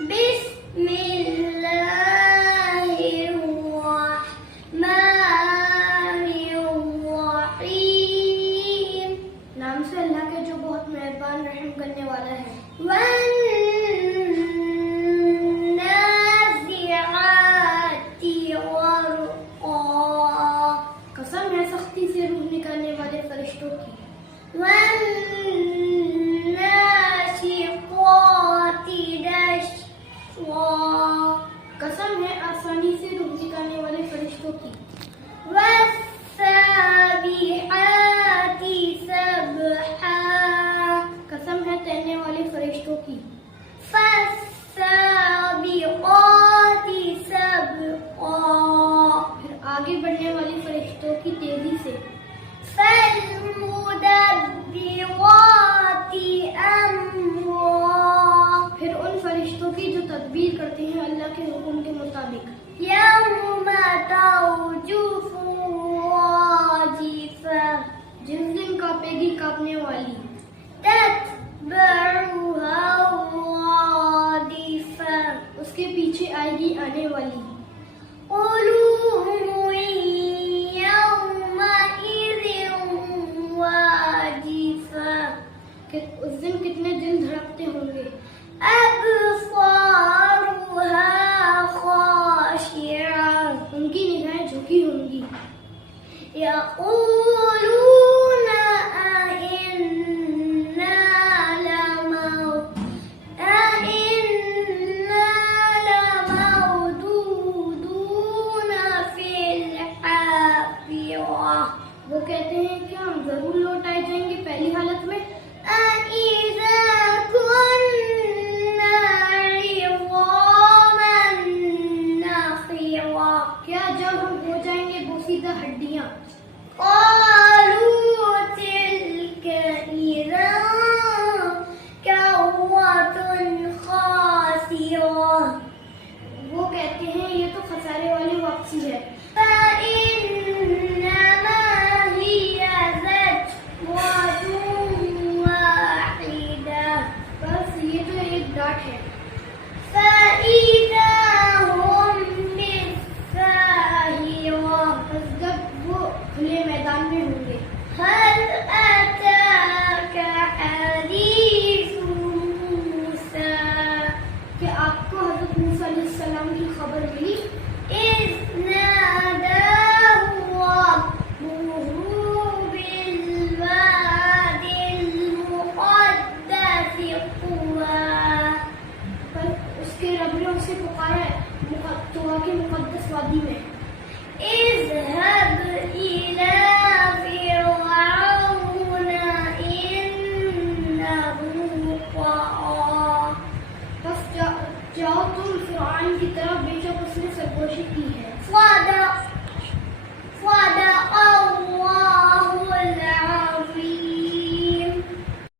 بسم اللہ الرحمن الرحیم، نام سے اللہ کے جو بہت مہربان رحم کرنے والا ہے۔ والنازعات غرقا، قسم ہے سختی سے روح نکالنے والے فرشتوں کی۔ والناشطات نشطا، قسم ہے آسانی سے روح نکالنے والے فرشتوں کی۔ والسابحات سبحا، قسم ہے تیرنے والے فرشتوں کی۔ فالسابقات سبقا، پھر آگے بڑھنے والے فرشتوں کی تیزی سے۔ فالمدبرات امرا، پھر ان فرشتوں کی جو تدبیر کرتے ہیں اللہ کے حکم کے مطابق۔ یوم ترجف الراجفہ، جس دن کانپے گی کانپنے والی۔ تتبعها الرادفہ، اس کے پیچھے آئے گی آنے والی۔ قلوب یومئذ واجفہ، کہ اس دن کتنے دل دھڑکتے ہوں گے۔ ابصارها خاشعہ، ان کی نگاہیں جھکی ہوں گی۔ یقولون أئنا لمردودون في الحافرة، وہ کہتے ہیں کہ ہم ضرور لوٹائے جائیں گے پہلی حالت میں۔ أَإِذَا كُنَّا عِظَامًا نَخِرَةً، کیا جب ہم ہو جائیں گے بوسیدہ ہڈیاں۔ قالوا تلك إذا كرة خاسرة، وہ کہتے ہیں یہ تو خسارے والی واپسی ہے۔ فإنما هي زجرة واحدة، بس یہ تو ایک ڈاٹ ہے۔ فإذا هم بالساهرة، بس جب وہ کھلے میدان میں ہوں گے۔ هل أتاك حديث موسى، کہ آپ کو حضرت موسیٰ علیہ السلام کی خبر ملی؟ إذ ناداه ربه بالواد المقدس طوى، پر اس کے رب نے اسے پکارا ہے طویٰ کے مقدس وادی میں۔ اذهب إلى فرعون إنه طغى، بس جاؤ تم فرعون کی طرف، بے شک اس نے سرگوشی کی ہے۔ صدق